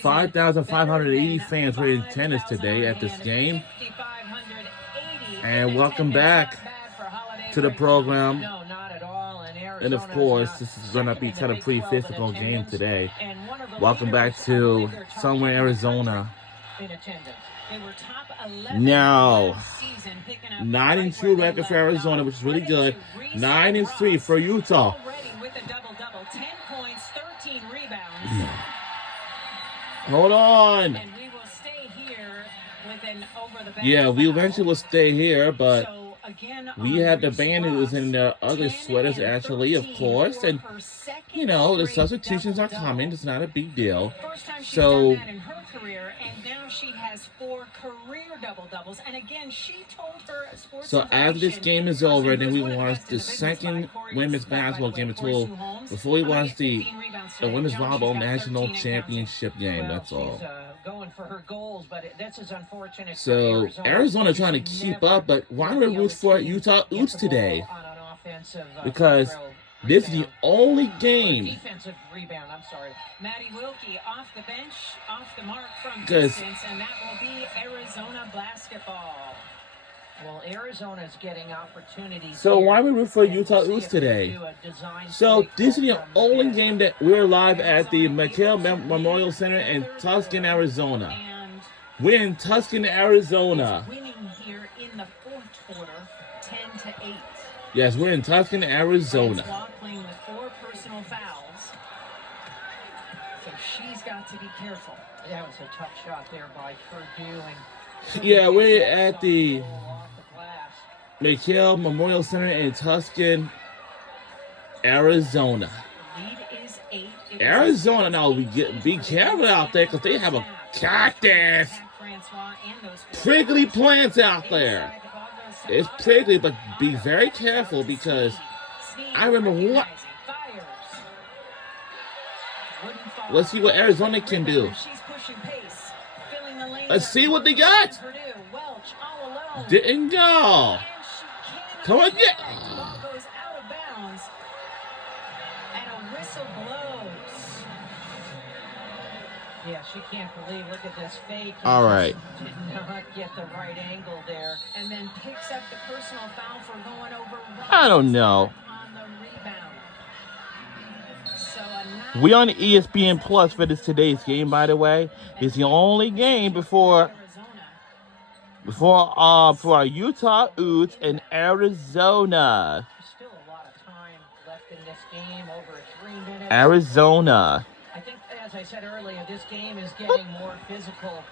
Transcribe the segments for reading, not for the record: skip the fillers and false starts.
5,580 fans were in attendance today at this game. And welcome back to the program. And of course, this is going to be kind of pretty physical game today. Welcome back to somewhere Arizona. Now, 9-2 record for Arizona, which is really good. 9-3 for Utah. Hold on. Yeah, we eventually will stay here, but we had the Bandits in their other sweaters, actually, of course. And, you know, the substitutions are coming. It's not a big deal. So, after this game is over, then we watch the second women's basketball game until before we watch the women's volleyball national championship game. That's all. So Arizona trying to keep up, but why do we root for Utah Utes today? Because this is the only game. Defensive rebound. I'm sorry. Maddie Wilkie off the bench, off the mark from distance, and that will be Arizona basketball. Well, Arizona's getting opportunities. So why we root for Utah Utes today? So this is the only game that we're live at the McHale Memorial Center in Tucson, Arizona. We're in Tucson, Arizona. Winning here in the fourth quarter, 10-8. Yes, we're in Tucson, Arizona. Playing with 4 personal fouls. So she's got to be careful. That was a tough shot there by Purdue. Yeah, we're at the McHale Memorial Center in Tucson, Arizona. Arizona, now be careful out there because they have a cactus. Prickly plants out there. It's prickly, but be very careful because I remember what. Let's see what Arizona can do. Let's see what they got. Didn't go. Come on, get. Goes out of bounds, and a whistle blows. Yeah, she can't believe. Look at this fake. All right. Did not get the right angle there, and then picks up the personal foul for going over. I don't know. On the rebound. We on ESPN Plus for today's game, by the way. It's the only game before our Utah Utes in Arizona. Still a lot of time left in this game, over 3 minutes. Arizona. I think, as I said earlier, this game is getting more physical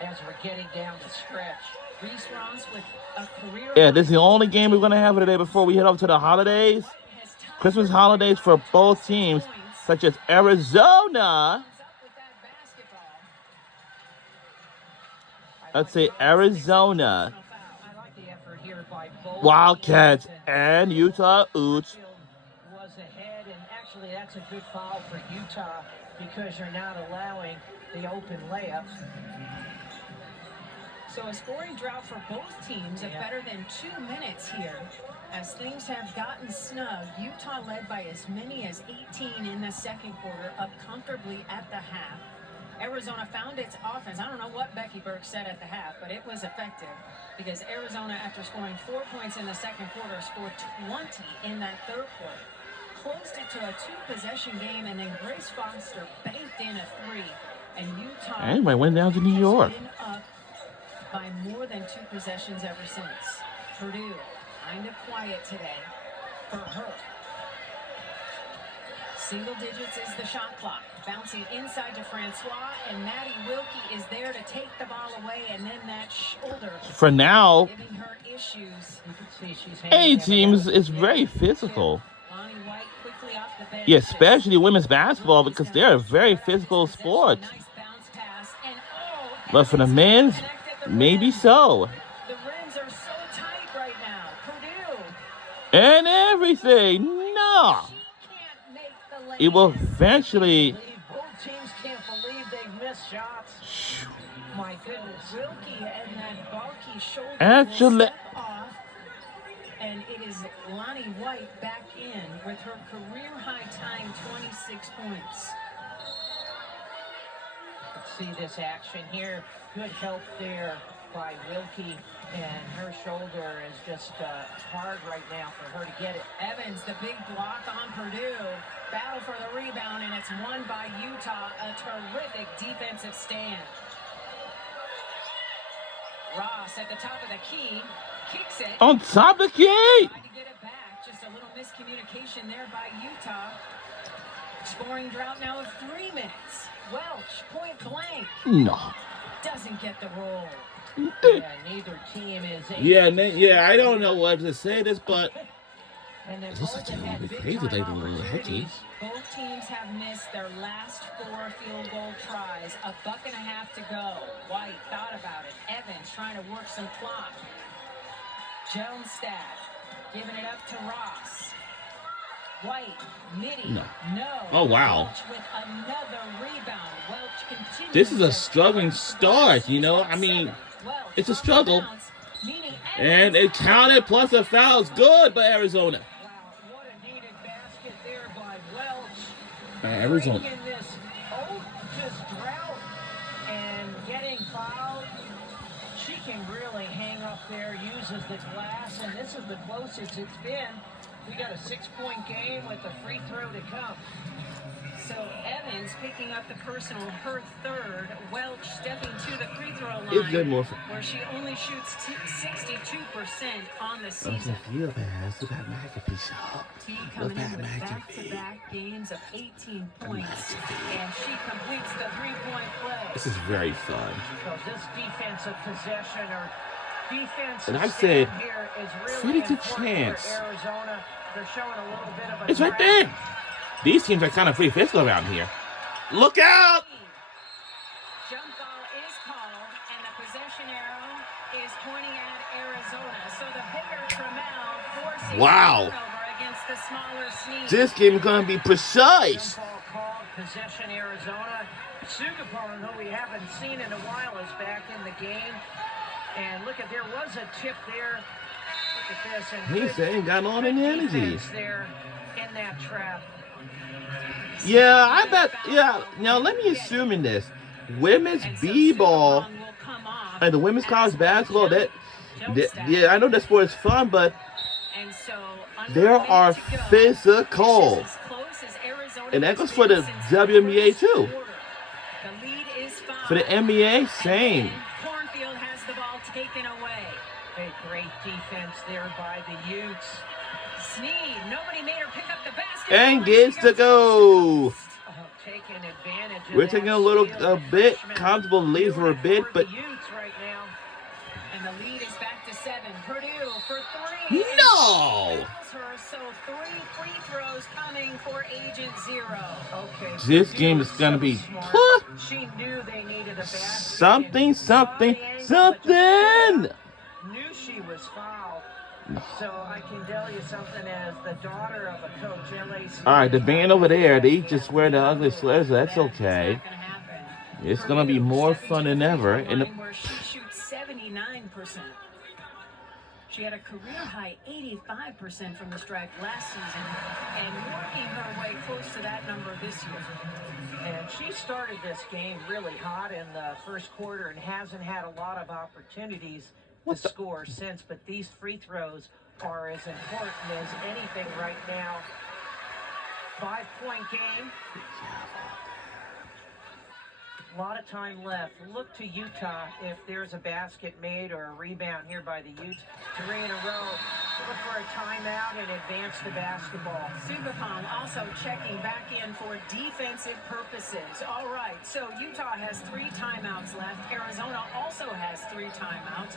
as we're getting down the stretch. Reese Ross with a career. Yeah, this is the only game we're going to have today before we head up to the holidays. Christmas holidays for both teams, such as Arizona. Let's say Arizona, Wildcats, and Utah Utes. Was ahead, and actually that's a good foul for Utah because you're not allowing the open layups. So a scoring drought for both teams of better than 2 minutes here. As things have gotten snug, Utah led by as many as 18 in the second quarter, up comfortably at the half. Arizona found its offense. I don't know what Becky Burke said at the half, but it was effective because Arizona, after scoring 4 points in the second quarter, scored 20 in that third quarter. Closed it to a 2-possession game, and then Grace Foster banked in a 3. And Utah anyway went down to New York. Been up by more than 2 possessions ever since. Purdue, kind of quiet today for her. Single digits is the shot clock. Bouncing inside to Francois, and Maddie Wilkie is there to take the ball away, and then that shoulder. For now, giving her issues. Any team is very physical. Yeah, especially women's basketball because they're a very physical sport. But for the men's, maybe so. The rims are so tight right now. Purdue. And everything. No. It will eventually. Both teams can't believe they've missed shots. My goodness. Wilkie and that bulky shoulder actually step off. And it is Lonnie White back in with her career high tying 26 points. see this action here. Good help there by Wilkie, and her shoulder is just hard right now for her to get it. Evans, the big block on Purdue. Battle for the rebound, and it's won by Utah. A terrific defensive stand. Ross at the top of the key, kicks it. On top of the key! Tried to get it back. Just a little miscommunication there by Utah. Scoring drought now of 3 minutes. Welch, point blank. No. Doesn't get the roll. Yeah, neither team is Yeah, I don't know what to say this, but and it looks like they're going to be crazy like the hooky. Both teams have missed their last 4 field goal tries. A buck and a half to go. White thought about it. Evans trying to work some clock. Jones-Stack giving it up to Ross. White, Mitty, no. Oh, wow. Welch with another rebound. Welch continues. This is a struggling start, you know? I mean, it's a struggle. And it counted plus a foul's good by Arizona. Wow, what a needed basket there by Welch. Arizona. Breaking this just drought and getting fouled. She can really hang up there, uses the glass, and this is the closest it's been. We got a 6-point game with a free throw to come. So Evans picking up the personal, her third. Welch stepping to the free throw line, It's good more where she only shoots 62% on the season. Feel bad. Look at McAfee shot. T coming in with back-to-back games of 18 points, and she completes the 3-point play. This is very fun. So this defensive possession or defensive and I've said, here is really pretty good important chance. for Arizona. They're showing a little bit of a It's right there. These teams are kind of free physical around here. Look out! Jump ball is called, and the possession arrow is pointing at Arizona. So the bigger Trammell forcing turnover against the smaller Snead. This game is going to be precise. Jump ball called, possession Arizona. Sugapon, who we haven't seen in a while, is back in the game. And look at, there was a tip there. Look at this. And He's saying got all the energy. There in that trap. Yeah, I bet. Yeah, now let me assume in this women's b-ball and the women's college basketball. Yeah, I know that sport is fun, but they are physical, and that goes for the WNBA too. For the NBA, same. Cornfield has the ball taken away. A great defense there by the Utes. Snead, nobody made her pick up the basket. And gets to go. Taking advantage of We're taking a bit comfortable lead for a bit, but right now. And the lead is back to 7. Purdue for 3. no. So 3 free throws coming for Agent Zero. Okay. This game is gonna be She knew they needed a basket. something. Knew she was fouled. So I can tell you something as the daughter of a coach, LAC. All right, the band over there, they just wear the ugly sweaters. That's okay. It's gonna be more fun than ever. And where she shoots 79%. She had a career-high 85% from the stripe last season, and working her way close to that number this year. And she started this game really hot in the first quarter and hasn't had a lot of opportunities to score since, but these free throws are as important as anything right now. 5-point game. A lot of time left. Look to Utah if there's a basket made or a rebound here by the Utes. 3 in a row. Look for a timeout and advance the basketball. Subapong also checking back in for defensive purposes. All right, so Utah has 3 timeouts left. Arizona also has 3 timeouts.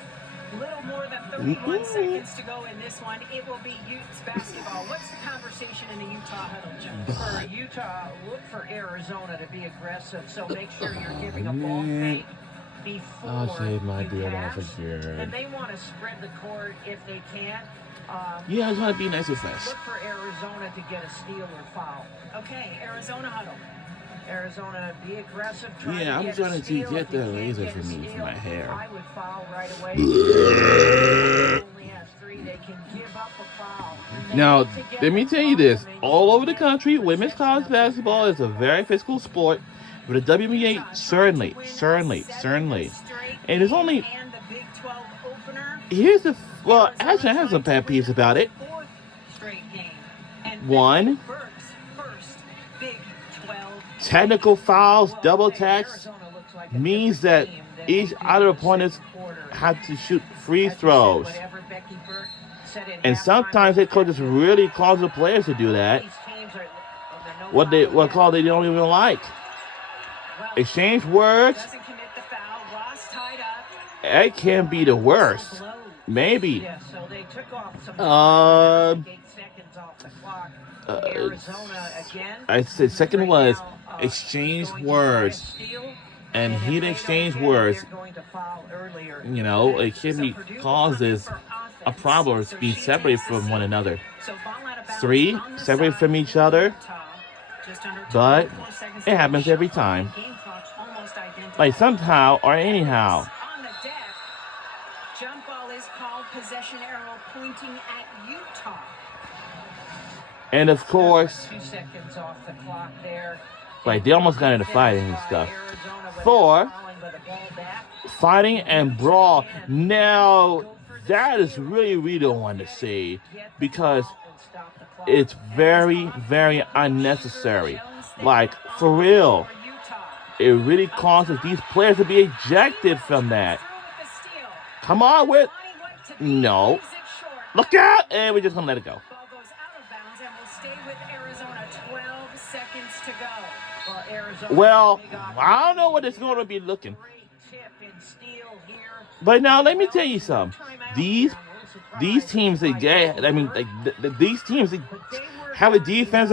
Little more than 31 seconds to go in this one. It will be Utes basketball. What's the conversation in the Utah huddle, Joe? For Utah, look for Arizona to be aggressive, so make sure you're giving a ball fake before I'll save my deal off pass. again. And they want to spread the court if they can. Yeah, I just want to be nice with us. Look for Arizona to get a steal or foul. Okay, Arizona huddle. Arizona, be aggressive. Yeah, I'm trying to get the laser for me for my hair. I would foul right away. Only has 3. They can give up a foul. Now, let me tell you this. All over the country, women's college basketball is a very physical sport. With the WBA, certainly. And there's only And the Big 12 opener. here's the well, actually, I have some pet peeves about it. Fourth straight game. And One, Becky Burke's first Big 12. technical fouls, double tax means that each other opponents have to shoot free throws. And sometimes they coaches really cause the players to do that. What call they don't even like. Exchange words. Doesn't commit the foul. Ross tied up. It can be the worst. Maybe. Yeah, so they took off some 8 seconds off the clock. Arizona again. I said second was exchange words. And he'd exchange words. You know, it can be causes a problem to be separated from one another. 3, separate from each other. But it happens every time. Like somehow or anyhow. On the deck, jump ball is called, possession arrow pointing at Utah. And of course, 2 seconds off the clock there. like they almost got into fighting and stuff. 4, fighting and brawl. Now, that is really we don't want to see because it's very, very unnecessary. Like, for real. It really causes these players to be ejected from that. Come on with... No. Look out! And we're just going to let it go. Ball goes out of bounds and will stay with Arizona. 12 seconds to go. Well, I don't know what it's going to be looking. Great tip and steal here. But now, let me tell you something. These teams, these teams they have a defense,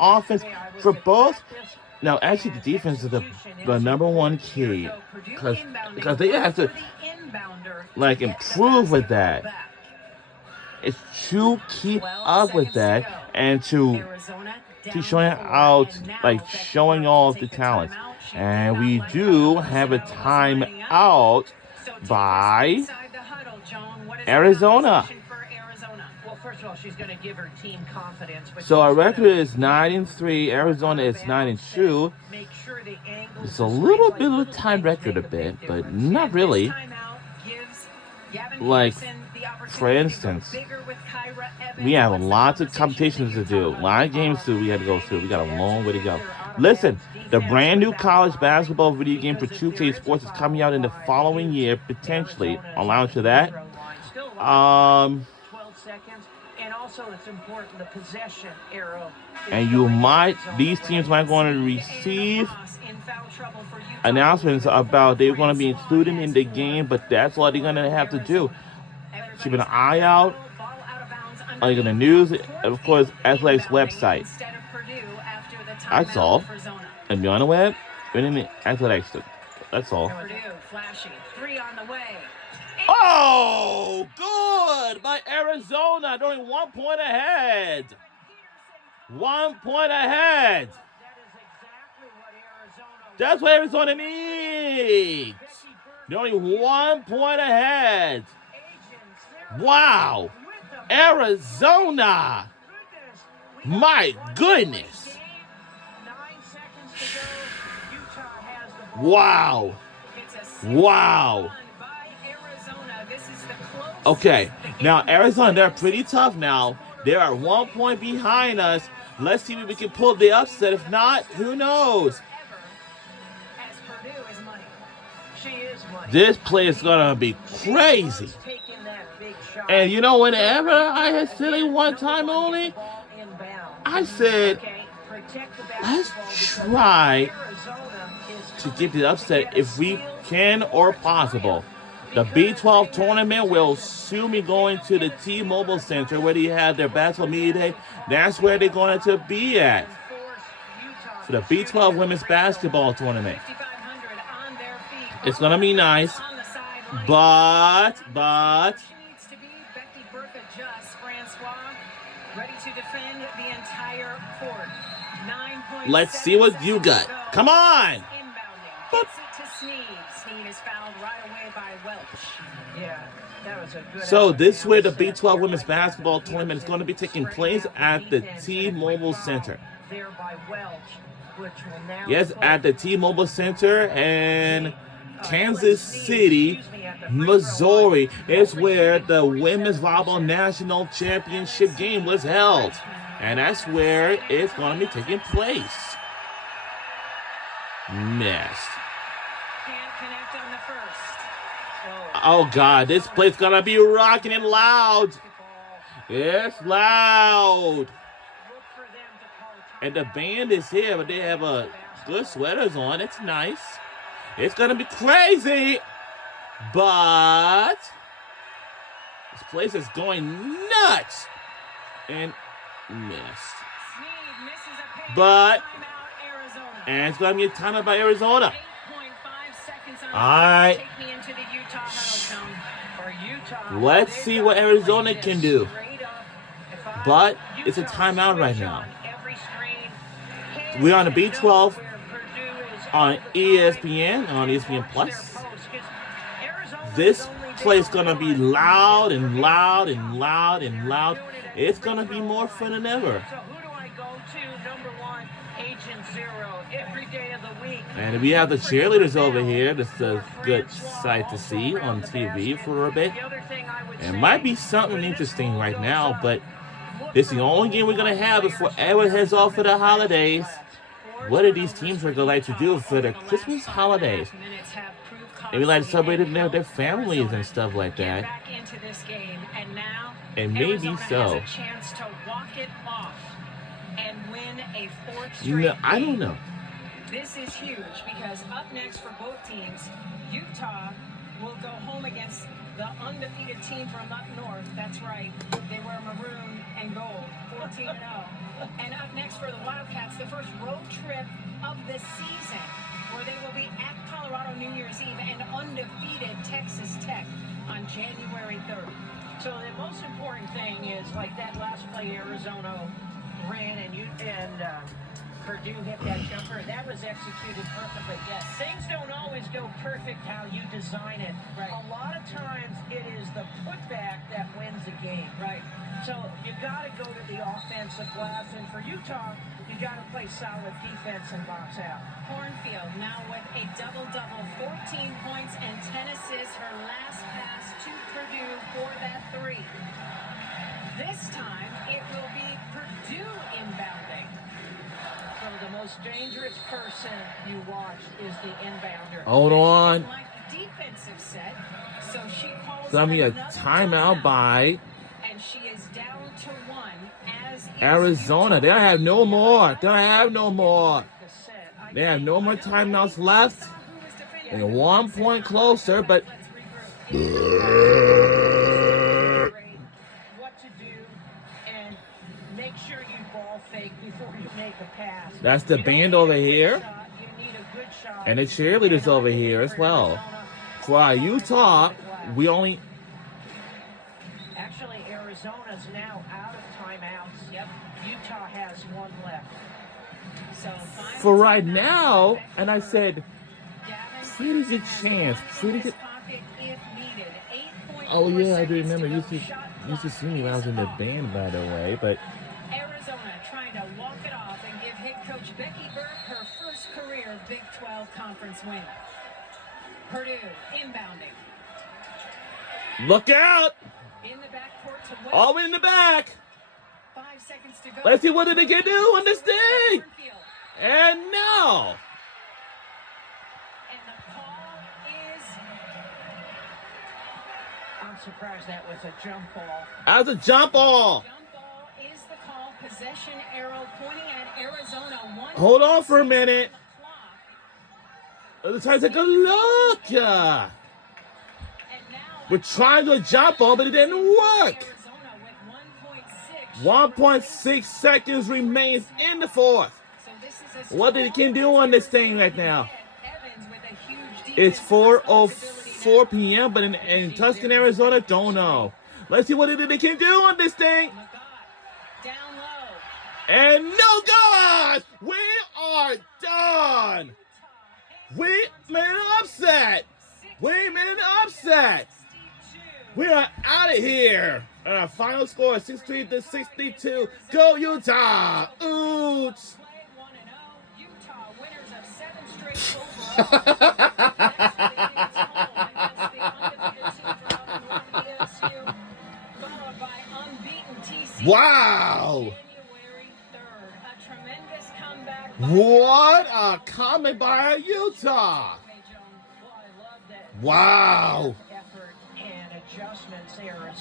offense for both. Now, actually, the defense is the number one key because they have to like improve with that. It's to keep up with that and to showing out, like showing off the talent. And we do have a timeout by Arizona. Well, first of all, she's going to give her team confidence. So our record is 9-3. Arizona is 9-2. Make sure the angles It's a little bit of a tied record a bit, but not really. Like, for instance, we have lots of competitions to do, a lot of games we have to go through. We got a long way to go. Listen, the brand new college basketball video game for 2K Sports is coming out in the following year, potentially. I'll launch to that. 12 seconds, and also it's important the possession arrow. These teams might want to receive announcements about they're going to be included in the game, but that's what they're going to have to do. Keep an eye out on the news, and of course, Athletics website. That's all. And be on the web, Athletics. That's all. Oh, good by Arizona. They're only 1 point ahead. 1 point ahead. That's what Arizona needs. They're only 1 point ahead. Wow. Arizona. My goodness. Wow. Wow. Okay, now Arizona, they're pretty tough now. They are 1 point behind us. Let's see if we can pull the upset. If not, who knows? This play is going to be crazy. And you know, whenever I had silly one time only, I said, let's try to get the upset if we can or possible. The B12 tournament will soon be going to the T-Mobile Center where they have their basketball media day. That's where they're going to be at. So the B12 women's basketball tournament. It's going to be nice. But. Let's see what you got. Come on. So this is where the B12 women's basketball tournament is going to be taking place at the T-Mobile Center. which will now Yes, put at the T-Mobile Center in Kansas City, Missouri is where the Women's Volleyball National Championship game was held. And that's where it's going to be taking place. Missed. Can't connect on the first. Oh, God, this place going to be rocking and loud. It's loud. Look for them to call And the band is here, but they have good sweaters on. It's nice. It's going to be crazy. But this place is going nuts. And missed. Sneed misses a payback But, timeout, Arizona. and it's going to be a timeout by Arizona. 8.5 seconds on All right. Take me into the Utah huddle zone. For Utah, Let's they've see got what to Arizona play can this do. straight up. If I'm But it's a Utah, timeout right switch now. on every screen. We're on the Kids B12 know where Purdue is on all the time. ESPN, on ESPN Watch Plus. their posts, 'cause Arizona's This only been place gonna be one. loud and loud and loud and loud. It's gonna be more fun than ever. So who do I go to? Number one, Agent Zero, every day of the week. And we have the cheerleaders over here. This is a good sight to see on TV for a bit. The other thing I would It say, might be something when this interesting ball right goes now, up, but look this is for the only game we're gonna ball have before players everyone from heads off for the the holidays. class. What do these teams are gonna like to do for the Christmas holidays? Maybe like to celebrate their families and stuff like that. Back into this game, and now And maybe Arizona so. has a chance to walk it off and win a fourth straight You know, I don't game. know. This is huge because up next for both teams, Utah will go home against the undefeated team from up north. That's right. They wear maroon and gold, 14-0. And up next for the Wildcats, the first road trip of the season, where they will be at Colorado New Year's Eve and undefeated Texas Tech on January 3rd. So the most important thing is like that last play Arizona ran and Purdue hit that jumper. That was executed perfectly. Yes. Things don't always go perfect how you design it. Right. A lot of times it is the putback that wins the game. Right. So you got to go to the offensive glass, and for Utah, you got to play solid defense and box out. Cornfield now with a double-double, 14 points and 10 assists. Her last pass to Purdue for that three. This time, it will be Purdue inbounding. So the most dangerous person you watch is the inbounder. Hold on. Like the defensive set, so she calls Gonna be a another timeout by and she is down to one as is Arizona. They don't have no more. They don't have no more. The set. I They have no more timeouts left. Who was defending? They're 1 point closer, but Let's regroup. what to do and make sure you ball fake before you make a pass. that's the You don't band need a over quick here. shot, you need a good shot. And the cheerleaders over here as well. For our Utah, we only Actually, Arizona's now out of timeouts. Yep. Utah has one left. So final for right timeout. now, and I said, Gavin pretty good has chance. one in Pretty his good. pocket if needed. 8.4 Oh yeah, I do seconds remember. to You go. used to see me when I was in the Shot band, by the way. But Arizona trying to walk it off and give head coach Becky Burke her first career Big 12 conference win. Purdue inbounding. look out! In the backcourt to West. All in the back. 5 seconds to go. Let's see what they can do on this thing. Cornfield. And no. And the call is I'm surprised that was a jump ball. That was a jump ball. jump ball is the call. Possession arrow pointing at Arizona. Hold on for a minute. Clock. Let's try to take a look. And now We're trying to jump ball, but it didn't work. Arizona with 1.6. 1.6 seconds remains in the fourth. So this is a What they can do on this thing right now? Evans with a huge It's defensive 4:04 p.m., but in Tuscan, Arizona, don't know. Let's see what they can do on this thing. McGott down low. And no God! We are done! We made an upset! We made an upset! We are out of here! And our final score is 63-62. Go Utah! Utes! Play 1-0. Utah Wow! January 3rd, a tremendous comeback. What a comeback by Utah! Wow!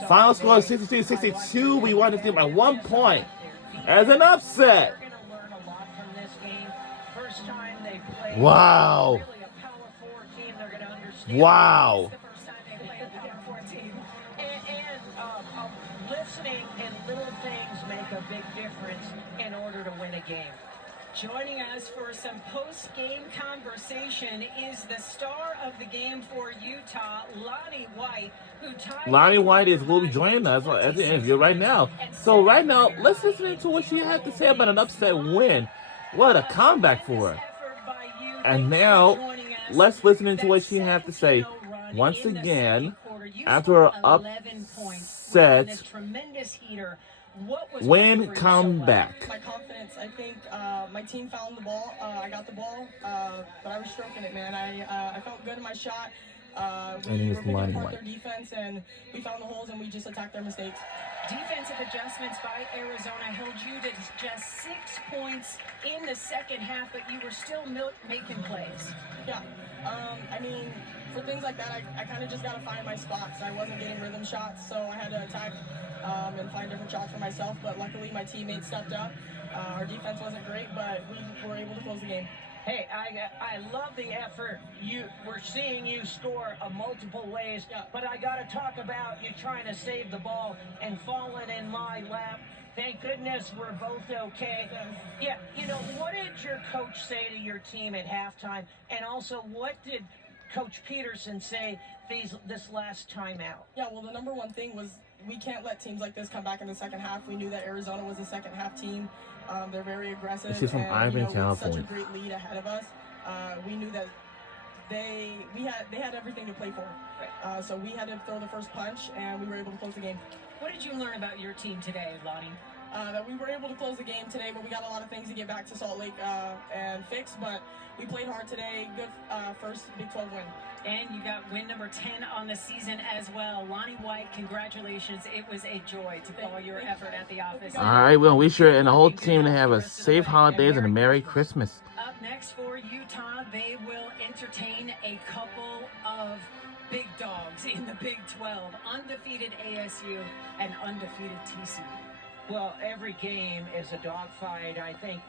Final score 62-62. We won this game by 1 point as an upset. Wow! Wow! Listening and little things make a big difference in order to win a game. Joining us for some post-game conversation is the star of the game for Utah, Lonnie White, who tied. Lonnie White will be joining us at the interview right now. So right now, let's listen to what she had to say about an upset win. What a comeback for her. And now, let's listen to what she had to say once again after her upset win comeback. My confidence, I think my team found the ball. I got the ball, but I was stroking it, man. I felt good in my shot. We were picking apart their defense, and we found the holes, and we just attacked their mistakes. Defensive adjustments by Arizona held you to just 6 points in the second half, but you were still making plays. Yeah, I mean, for things like that, I kind of just got to find my spots. I wasn't getting rhythm shots, so I had to attack and find different shots for myself, but luckily my teammates stepped up. Our defense wasn't great, but we were able to close the game. Hey, I love the effort. We're seeing you score multiple ways, but I got to talk about you trying to save the ball and falling in my lap. Thank goodness we're both okay. Yeah, you know, what did your coach say to your team at halftime? And also, what did Coach Peterson say this last time out? Yeah, well, the number one thing was we can't let teams like this come back in the second half. We knew that Arizona was a second half team. They're very aggressive. This is from Ivan, California. With such a great lead ahead of us. We knew that they had everything to play for. Right. So we had to throw the first punch, and we were able to close the game. What did you learn about your team today, Lonnie? That we were able to close the game today, but we got a lot of things to get back to Salt Lake and fix. But we played hard today. Good first Big 12 win. And you got win number 10 on the season as well. Lonnie White, congratulations. It was a joy to follow your effort at the office. All right, well, we sure and the whole team to have a safe holidays and a Merry Christmas. Up next for Utah, they will entertain a couple of big dogs in the Big 12. Undefeated ASU and undefeated TCU. Well, every game is a dogfight. I think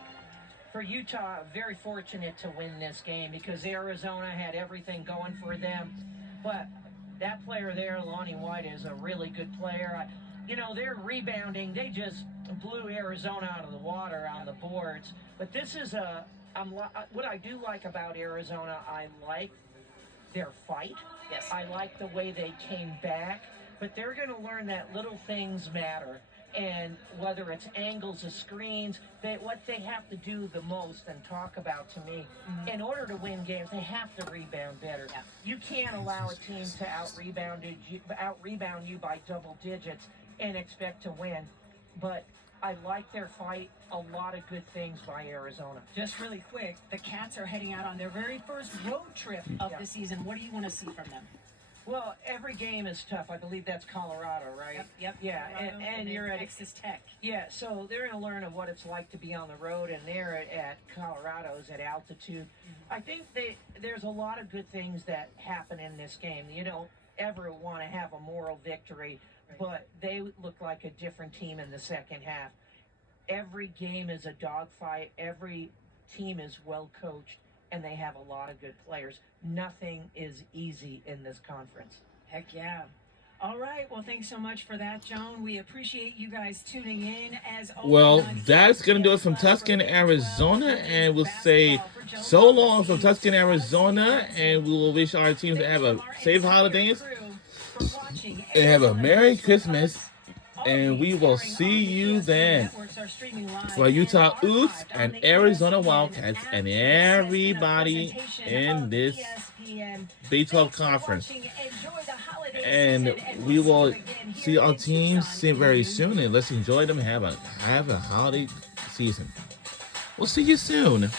for Utah, very fortunate to win this game because Arizona had everything going for them. But that player there, Lonnie White, is a really good player. You know, they're rebounding. They just blew Arizona out of the water on the boards. But this is what I do like about Arizona, I like their fight. Yes. I like the way they came back. But they're going to learn that little things matter. And whether it's angles of screens, what they have to do the most and talk about to me, in order to win games, they have to rebound better. Yeah. You can't allow a team to out-rebound you by double digits and expect to win. But I like their fight. A lot of good things by Arizona. Just really quick, the Cats are heading out on their very first road trip of the season. What do you want to see from them? Well, every game is tough. I believe that's Colorado, right? Yep. Yeah, and you're at Texas Tech. Yeah, so they're going to learn of what it's like to be on the road, and they're at Colorado's at altitude. I think there's a lot of good things that happen in this game. You don't ever want to have a moral victory, but they look like a different team in the second half. Every game is a dogfight. Every team is well coached, and they have a lot of good players. Nothing is easy in this conference. Heck yeah. All right. Well, thanks so much for that, Joan. We appreciate you guys tuning in. As always, Well, that's going to do it from Tucson, Arizona, and we'll say so long from Tucson, Arizona, and we will wish our teams to have a safe holidays and have a Merry Christmas, and we will see you then. For Utah Utes and Arizona Wildcats and everybody in this Big 12 conference. And we will see our teams very soon, and let's enjoy them. Have a holiday season. We'll see you soon.